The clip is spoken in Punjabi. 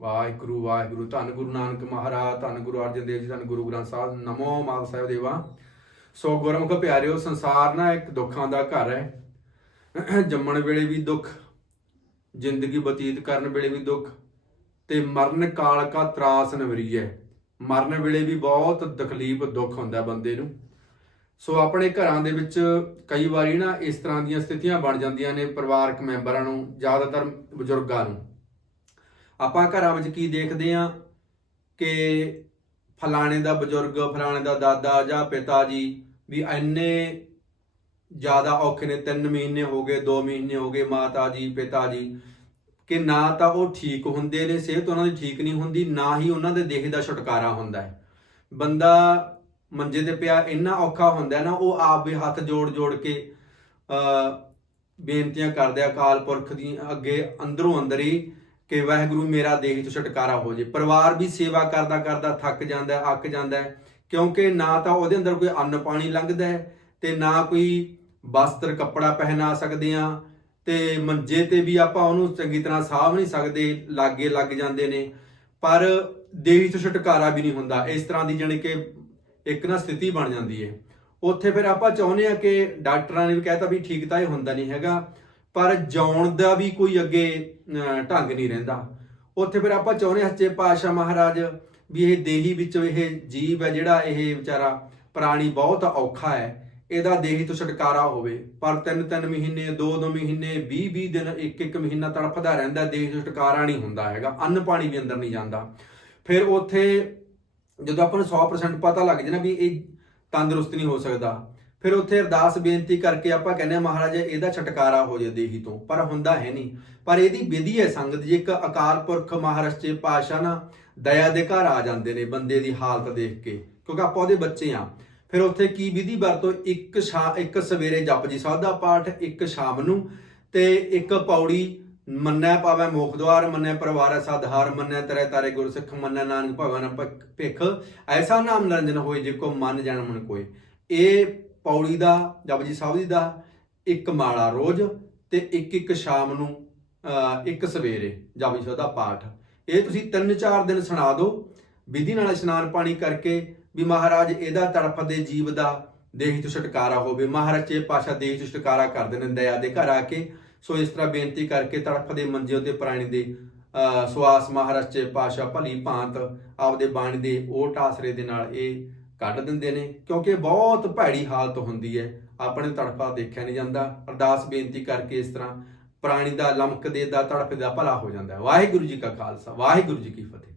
ਵਾਹਿਗੁਰੂ ਵਾਹਿਗੁਰੂ, ਧੰਨ ਗੁਰੂ ਨਾਨਕ ਮਹਾਰਾਜ, ਧੰਨ ਗੁਰੂ ਅਰਜਨ ਦੇਵ ਜੀ, ਧੰਨ ਗੁਰੂ ਗ੍ਰੰਥ ਸਾਹਿਬ, ਨਮੋ ਮਾਤਾ ਸਾਹਿਬ ਦੇਵਾ। ਸੋ ਗੁਰਮੁਖ ਪਿਆਰਿਓ, ਸੰਸਾਰ ਨਾ ਇੱਕ ਦੁੱਖਾਂ ਦਾ ਘਰ ਹੈ। ਜੰਮਣ ਵੇਲੇ ਵੀ ਦੁੱਖ, ਜ਼ਿੰਦਗੀ ਬਤੀਤ ਕਰਨ ਵੇਲੇ ਵੀ ਦੁੱਖ, ਤੇ ਮਰਨ ਕਾਲ ਕਾ ਤਰਾਸ ਨਵਰੀ ਹੈ ਮਰਨ ਵੇਲੇ ਵੀ ਬਹੁਤ ਤਕਲੀਫ, ਦੁੱਖ ਹੁੰਦਾ ਬੰਦੇ ਨੂੰ। ਸੋ ਆਪਣੇ ਘਰਾਂ ਦੇ ਵਿੱਚ ਕਈ ਵਾਰੀ ਨਾ ਇਸ ਤਰ੍ਹਾਂ ਦੀਆਂ ਸਥਿਤੀਆਂ ਬਣ ਜਾਂਦੀਆਂ ਨੇ ਪਰਿਵਾਰਕ ਮੈਂਬਰਾਂ ਨੂੰ, ਜ਼ਿਆਦਾਤਰ ਬਜ਼ੁਰਗਾਂ ਨੂੰ। ਆਪਾਂ ਘਰਾਂ ਵਿੱਚ ਕੀ ਦੇਖਦੇ ਆ ਕਿ ਫਲਾਣੇ ਦਾ ਬਜ਼ੁਰਗ, ਫਲਾਣੇ ਦਾ ਦਾਦਾ ਜਾਂ ਪਿਤਾ ਜੀ ਵੀ ਇੰਨੇ ਜ਼ਿਆਦਾ ਔਖੇ ਨੇ 3 ਮਹੀਨੇ ਹੋ ਗਏ 2 ਮਹੀਨੇ ਹੋ ਗਏ ਮਾਤਾ ਜੀ, ਪਿਤਾ ਜੀ, ਕਿ ਨਾ ਤਾਂ ਉਹ ਠੀਕ ਹੁੰਦੇ ਨੇ, ਸਿਹਤ ਉਹਨਾਂ ਦੀ ਠੀਕ ਨਹੀਂ ਹੁੰਦੀ, ਨਾ ਹੀ ਉਹਨਾਂ ਦੇ ਦੇਹ ਦਾ ਛੁਟਕਾਰਾ ਹੁੰਦਾ ਹੈ। ਬੰਦਾ ਮੰਜੇ ਤੇ ਪਿਆ ਇੰਨਾ ਔਖਾ ਹੁੰਦਾ ਨਾ, ਉਹ ਆਪ ਵੀ ਹੱਥ ਜੋੜ ਜੋੜ ਕੇ ਅ ਬੇਨਤੀਆਂ ਕਰਦੇ ਅਕਾਲ ਪੁਰਖ ਦੀ ਅੱਗੇ ਅੰਦਰੋਂ ਅੰਦਰ ਹੀ ਕਿ ਵਾਹਿਗੁਰੂ ਮੇਰਾ ਦੇਹ ਤੋਂ ਛੁਟਕਾਰਾ ਹੋ ਜੇ। ਪਰਿਵਾਰ ਵੀ ਸੇਵਾ ਕਰਦਾ ਕਰਦਾ ਥੱਕ ਜਾਂਦਾ ਹੈ, ਅੱਕ ਜਾਂਦਾ ਕਿਉਂਕਿ ਨਾ ਤਾਂ ਉਹਦੇ ਅੰਦਰ ਕੋਈ ਅੰਨ ਪਾਣੀ ਲੰਘਦਾ ਹੈ ਤੇ ਨਾ ਕੋਈ ਵਸਤਰ ਕੱਪੜਾ ਪਹਿਨਾ ਸਕਦੇ ਆ ਤੇ ਮੰਜੇ ਤੇ ਵੀ ਆਪਾਂ ਉਹਨੂੰ ਚੰਗੀ ਤਰ੍ਹਾਂ ਸਾਹ ਨਹੀਂ ਸਕਦੇ ਲਾਗੇ ਲੱਗ ਜਾਂਦੇ ਨੇ। ਪਰ ਦੇਹੀ ਤੋਂ ਛੁਟਕਾਰਾ ਵੀ ਨਹੀਂ ਹੁੰਦਾ। ਇਸ ਤਰ੍ਹਾਂ ਦੀ ਜਾਣੀ ਕਿ ਇੱਕ ਨਾ ਸਥਿਤੀ ਬਣ ਜਾਂਦੀ ਹੈ। ਉੱਥੇ ਫਿਰ ਆਪਾਂ ਚਾਹੁੰਦੇ ਆ ਕਿ ਡਾਕਟਰਾਂ ਨੇ ਵੀ ਕਹਿਤਾ ਵੀ ਠੀਕ ਤਾਂ ਇਹ ਹੁੰਦਾ ਨਹੀਂ ਹੈਗਾ। ਪਰ ਜਾਉਣ ਦਾ ਵੀ ਕੋਈ ਅੱਗੇ ਢੰਗ ਨਹੀਂ ਰਹਿੰਦਾ। ਉੱਥੇ ਫਿਰ ਆਪਾਂ ਚਾਹੁੰਦੇ ਹਾਂ ਸੱਚੇ ਪਾਤਸ਼ਾਹ ਮਹਾਰਾਜ ਵੀ ਇਹ ਦੇਹੀ ਵਿੱਚੋਂ ਇਹ ਜੀਵ ਹੈ ਜਿਹੜਾ ਇਹ ਵਿਚਾਰਾ ਪ੍ਰਾਣੀ ਬਹੁਤ ਔਖਾ ਹੈ, ਇਹਦਾ ਦੇਹੀ ਤੋਂ ਛੁਟਕਾਰਾ ਹੋਵੇ। ਪਰ ਤਿੰਨ ਤਿੰਨ ਮਹੀਨੇ ਦੋ ਦੋ ਮਹੀਨੇ 20 20 ਦਿਨ ਇੱਕ ਇੱਕ ਮਹੀਨਾ ਤੜਫਦਾ ਰਹਿੰਦਾ, ਦੇਹੀ ਤੋਂ ਛੁਟਕਾਰਾ ਨਹੀਂ ਹੁੰਦਾ ਹੈਗਾ, ਅੰਨ ਪਾਣੀ ਵੀ ਅੰਦਰ ਨਹੀਂ ਜਾਂਦਾ। ਫਿਰ ਉੱਥੇ ਜਦੋਂ ਆਪਾਂ ਨੂੰ 100% ਪਤਾ ਲੱਗ ਜੇ ਨਾ ਵੀ ਇਹ ਤੰਦਰੁਸਤ ਨਹੀਂ ਹੋ ਸਕਦਾ ਫਿਰ ਉੱਥੇ ਅਰਦਾਸ ਬੇਨਤੀ ਕਰਕੇ ਆਪਾਂ ਕਹਿੰਦੇ ਆ ਮਹਾਰਾਜ, ਇਹਦਾ ਛਟਕਾਰਾ ਹੋ ਜੇ ਦੇਹੀ ਤੋਂ। ਪਰ ਹੁੰਦਾ ਹੈ ਨਹੀਂ। ਪਰ ਇਹਦੀ ਵਿਧੀ ਹੈ ਸੰਗਤ ਜੀ, ਇੱਕ ਅਕਾਲ ਪੁਰਖ ਮਹਾਰਾਜ ਚ ਪਾਸ਼ਾ ਨਾ ਦਇਆ ਦੇ ਘਰ ਆ ਜਾਂਦੇ ਨੇ ਬੰਦੇ ਦੀ ਹਾਲਤ ਦੇਖ ਕੇ, ਕਿਉਂਕਿ ਆਪਾਂ ਉਹਦੇ ਬੱਚੇ ਆ ਫਿਰ ਉੱਥੇ ਕੀ ਵਿਧੀ ਵਰਤੋ? ਇੱਕ ਸ਼ਾ, ਇੱਕ ਸਵੇਰੇ ਜਪ ਜੀ ਦਾ ਪਾਠ, ਇੱਕ ਸ਼ਾਮ ਨੂੰ ਤੇ ਇੱਕ ਪੌੜੀ ਮੰਨੈ ਪਾਵੈ ਮੁਖ ਦਵਾਰ ਮੰਨੈ ਪਰਵਾਰੈ ਸਾਧਾਰ ਮੰਨੈ ਤਰੇ ਤਾਰੇ ਗੁਰ ਸਿੱਖ, ਮੰਨੈ ਨਾਨਕ ਭਵਨ ਭ- ਭਿਖ। ਐਸਾ ਨਾਮ ਨਿਰੰਜਨ ਹੋਏ, ਜੇ ਕੋ ਮਨ ਜਨ ਮਨ ਕੋਏ। ਇਹ ਪੌੜੀ ਦਾ ਜਪਜੀ ਸਾਹਿਬ ਜੀ ਦਾ ਇੱਕ ਮਾਲਾ ਰੋਜ਼ ਤੇ ਇੱਕ ਇੱਕ ਸ਼ਾਮ ਨੂੰ ਇੱਕ ਸਵੇਰੇ ਜਪਜੀ ਸਾਹਿਬ ਦਾ ਪਾਠ। ਇਹ ਤੁਸੀਂ ਤਿੰਨ ਚਾਰ ਦਿਨ ਸੁਣਾ ਦਿਓ ਵਿਧੀ ਨਾਲ ਇਸ਼ਨਾਨ ਪਾਣੀ ਕਰਕੇ ਵੀ ਮਹਾਰਾਜ ਇਹਦਾ ਤੜਫਦੇ ਜੀਵ ਦਾ ਦੇਹ ਤੋਂ ਛੁਟਕਾਰਾ ਹੋਵੇ। ਮਹਾਰਾਜ ਚੇ ਪਾਸ਼ਾ ਦੇਹ ਤੋਂ ਛੁਟਕਾਰਾ ਕਰ ਦੇਣ ਦਇਆ ਦੇ ਘਰ ਆ ਕੇ ਸੋ ਇਸ ਤਰ੍ਹਾਂ ਬੇਨਤੀ ਕਰਕੇ ਤੜਫਦੇ ਮੰਜੇ ਉਤੇ ਪ੍ਰਾਣੀ ਦੇ ਅਹ, ਸਵਾਸ ਮਹਾਰਾਜ ਚੇ ਪਾਸ਼ਾ ਭਲੀ ਭਾਂਤ ਆਪਦੇ ਬਾਣੀ ਦੇ ਓਟ ਆਸਰੇ ਦੇ ਨਾਲ ਇਹ ਕੱਢ ਦਿੰਦੇ ਨੇ, ਕਿਉਂਕਿ ਬਹੁਤ ਭੈੜੀ ਹਾਲਤ ਹੁੰਦੀ ਹੈ। ਆਪਣੇ ਤੜਫਾ ਦੇਖਿਆ ਨਹੀਂ ਜਾਂਦਾ। ਅਰਦਾਸ ਬੇਨਤੀ ਕਰਕੇ ਇਸ ਤਰ੍ਹਾਂ ਪ੍ਰਾਣੀ ਦਾ ਲਮਕਦੇ ਦਾ ਤੜਫੇ ਦਾ ਭਲਾ ਹੋ ਜਾਂਦਾ ਵਾਹਿਗੁਰੂ ਜੀ ਕਾ ਖਾਲਸਾ, ਵਾਹਿਗੁਰੂ ਜੀ ਕੀ ਫਤਿਹ।